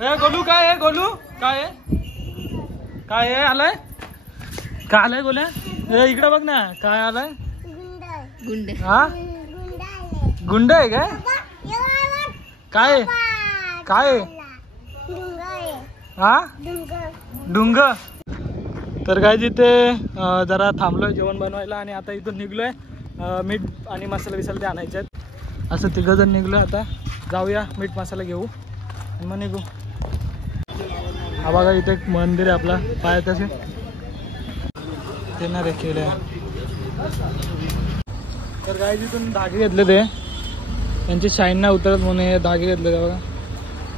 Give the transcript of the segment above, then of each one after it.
गोलू काय आहे? गोलू काय आहे? काय आहे आलाय? काय आलाय गोल्या? इकडे बघ ना काय आलाय? गुंड. हा गुंड आहे काय? काय काय? हा डुंग. तर काय तिथे जरा थांबलोय जेवण बनवायला आणि आता इथून निघलोय. मीठ आणि मसाला बिसाला ते आणायचे आहेत. असं तिघ जण निघलोय. आता जाऊया मीठ मसाला घेऊ आणि मग निघू. हा बघा इथे एक मंदिर आहे आपला पाय तसे ते ना रे केले. तर काय तिथून धागे घेतले ते त्यांची शाईन नाही उतरत म्हणून हे धागे घेतले. बघा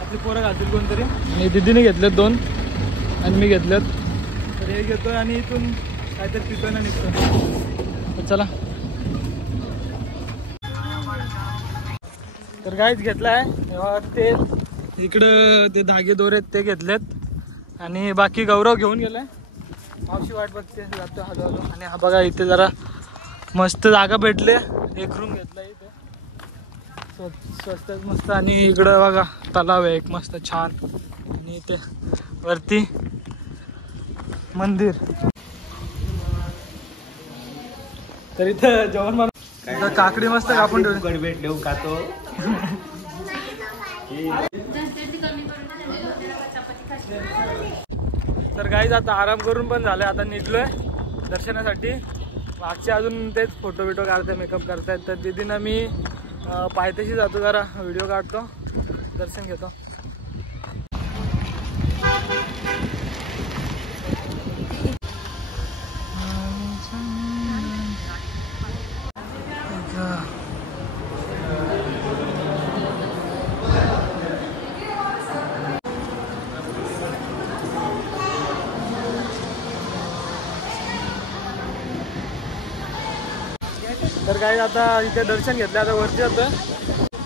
आपली पोरं घालतील कोणतरी आणि दीदीने घेतलेत 2 आणि मी घेतलेत. तर हे घेतोय आणि इथून काहीतरी पितोय ना निघतो. चला. तर काहीच घेतलं आहे ते इकडं ते धागे दोरे आहेत ते घेतलेत आणि बाकी गौरव घेऊन गेलाय. मावशी वाट बघते जातो हळू हळू. आणि हा बघा इथे जरा मस्त जागा भेटले. एक रूम घेतला इथे स्वस्त मस्त. आणि इकडं बघा तलाव आहे एक मस्त छान आणि इथे वरती मंदिर. तर इथं जेवण बनव काकडी मस्त कापून ठेवू खातो. तर गाईज आता आराम करून पण झालं. आता निघलोय दर्शनासाठी. मागचे अजून तेच फोटो बिटो काढताय मेकअप करतायत. तर दीदीनं मी पायथ्याशी जातो जरा व्हिडिओ काढतो दर्शन घेतो. तर काय आता इथे दर्शन घेतलं. आता वरती जातोय.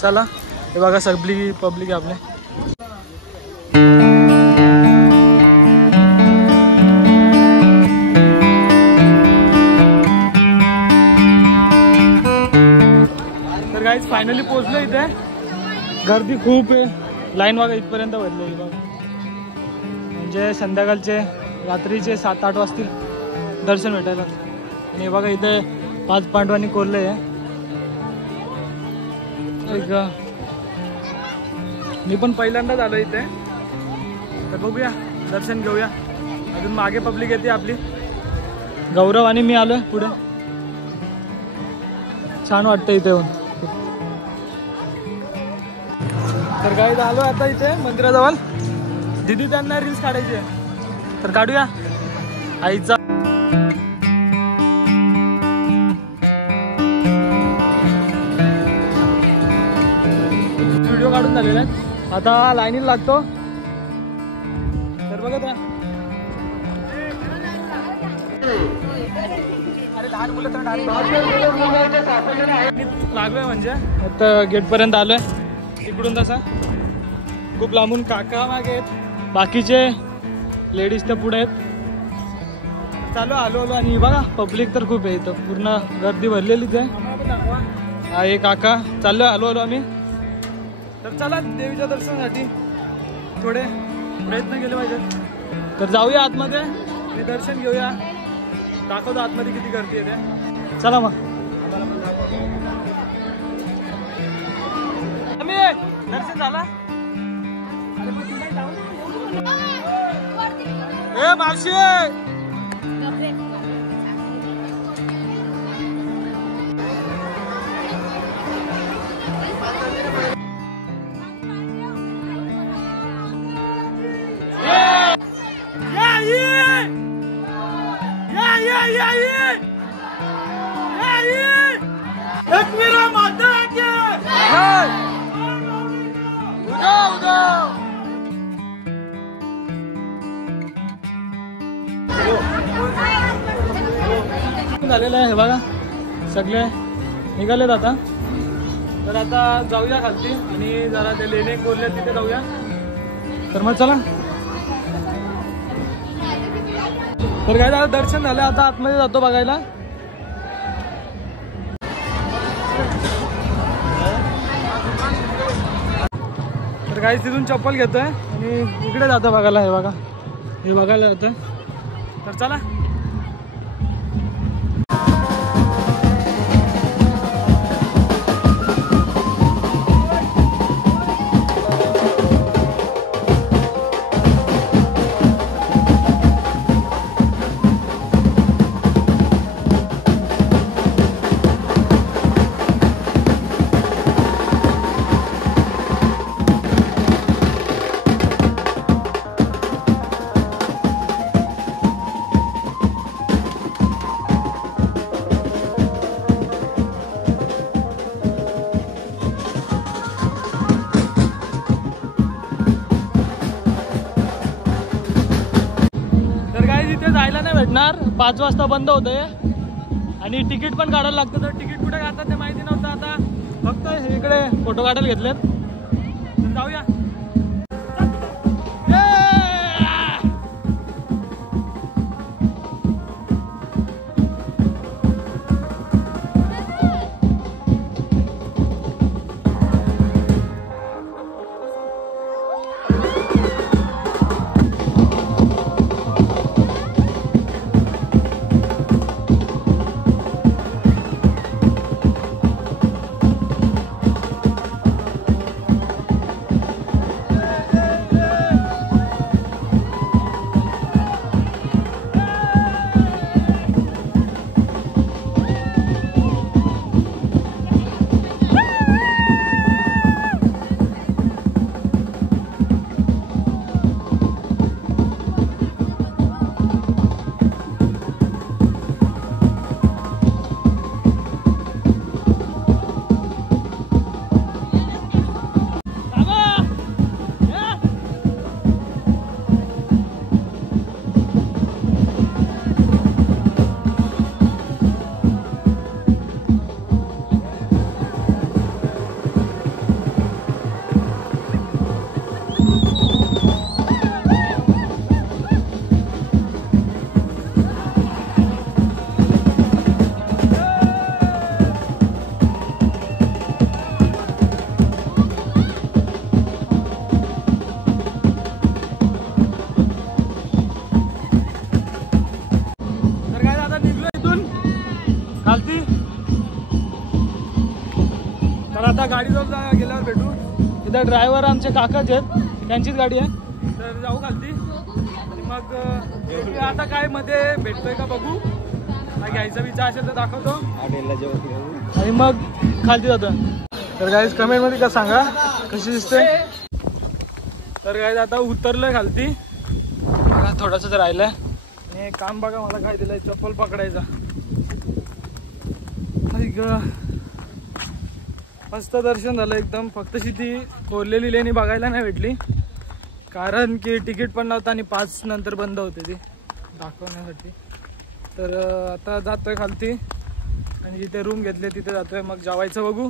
चला. हे बघा सगळी पब्लिक आहे आपले. तर गाईज फायनली पोहोचलो इथे. गर्दी खूप आहे. लाईन बघा इथपर्यंत भरलेली बघा. म्हणजे संध्याकाळचे रात्रीचे 7-8 वाजतील दर्शन भेटायला. आणि बघा इथे 5 पांडवांनी कोरले आहे. मी पण पहिल्यांदाच आलो इथे. तर बघूया दर्शन घेऊया. अजून मागे पब्लिक येते आपली. गौरव आणि मी आलोय पुढे. छान वाटतं इथे येऊन. तर काय आलो आता इथे मंदिराजवळ. दीदी त्यांना रील्स काढायचे तर काढूया. आईचा व्हिडिओ काढून झालेला आहे. आता लाईनीला लागतो. तर बघा त्या लागलोय म्हणजे आता गेटपर्यंत आलोय. इकडून तसा खूप लांबून काका मागे आहेत. बाकीचे लेडीज त्या पुढे आहेत. चालू आलो आणि बघा पब्लिक तर खूप आहे इथं. पूर्ण गर्दी भरलेलीच आहे. हा एक काका चाललोय आलो आम्ही. तर चला देवीच्या दर्शनासाठी थोडे प्रयत्न केले पाहिजेत. तर जाऊया आतमध्ये आणि दर्शन घेऊया. दाखवतो आतमध्ये किती गर्दी आहे ते. चला मग. दर्शन झाला. ए मावशी झालेलं आहे बघा. सगळे निघालेत आता. तर आता जाऊया खालती आणि जरा ते लेणे कोरले तिथे जाऊया. तर मग चला. तर काय झालं दर्शन झालं. आता आतमध्ये जातो बघायला. तर काही तिथून चप्पल घेतोय आणि इकडे जातो बघायला. हे बघा, हे बघायला जातं. तर चला. जायला नाही भेटणार, 5 वाजता बंद होतंय आणि तिकीट पण काढायला लागतं. तर तिकीट कुठे काढतात ते माहिती नव्हतं. आता फक्त इकडे फोटो काढायला घेतलेत. तर जाऊया. आता गाडीजवळ गेल्यावर भेटू. इथं ड्रायव्हर आमचे काकाच आहेत, त्यांचीच गाडी आहे. तर जाऊ खालती आणि मग आता काय मध्ये भेटतोय का बघू. घ्यायचा विचार असेल तर दाखवतो आणि मग खालती जातो. तर गाईज कमेंट मध्ये का सांगा कशी दिसते. तर गाईज आता उतरलोय खालती. बघा थोडंसंच राहिलंय आणि काम बघा मला काय दिलंय, चप्पल पकडायचा. मस्त दर्शन झालं एकदम. फक्त ती खोललेली लेणी बघायला नाही भेटली कारण की तिकीट पण नव्हतं आणि 5 नंतर बंद होते ती दाखवण्यासाठी. तर आता जातोय खालती आणि जिथे रूम घेतले तिथे जातोय. मग जेवायचं बघू.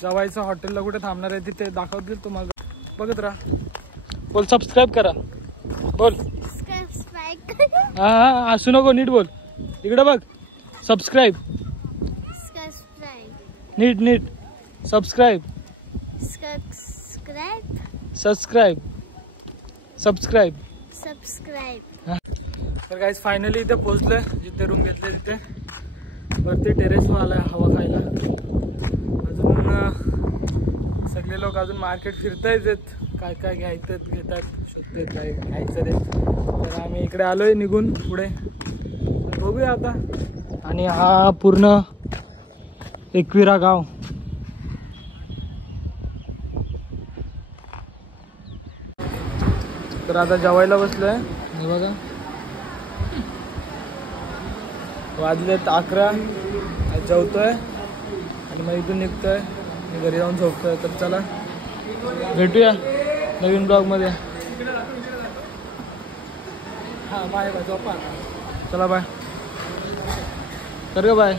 जेवायचं हॉटेलला कुठे थांबणार आहे तिथे दाखवतील तुम्हाला. बघत राहा. बोल सबस्क्राईब करा. बोल हा असू नको, नीट बोल. इकडे बघ. सबस्क्राईब नीट नीट. Subscribe subscribe subscribe subscribe. तर गाईज फायनली इथे पोहोचलोय जिथे रूम घेतले तिथे. वरती टेरेसवर आलाय हवा खायला. अजून सगळे लोक अजून मार्केट फिरतायत, काय काय घ्यायचं घेतात, शोधतात काय घ्यायचं ते. तर आम्ही इकडे आलोय निघून पुढे. बघूया आता. आणि हा पूर्ण एकविरा गाव. तर आता जेवायला बसलोय. हे बघा वाजलेत 11. जेवतोय आणि मग इथून निघतोय. घरी जाऊन झोपतोय. तर चला भेटूया नवीन ब्लॉग मध्ये. हा बाय बाय. झोपा. चला बाय. कर ग बाय.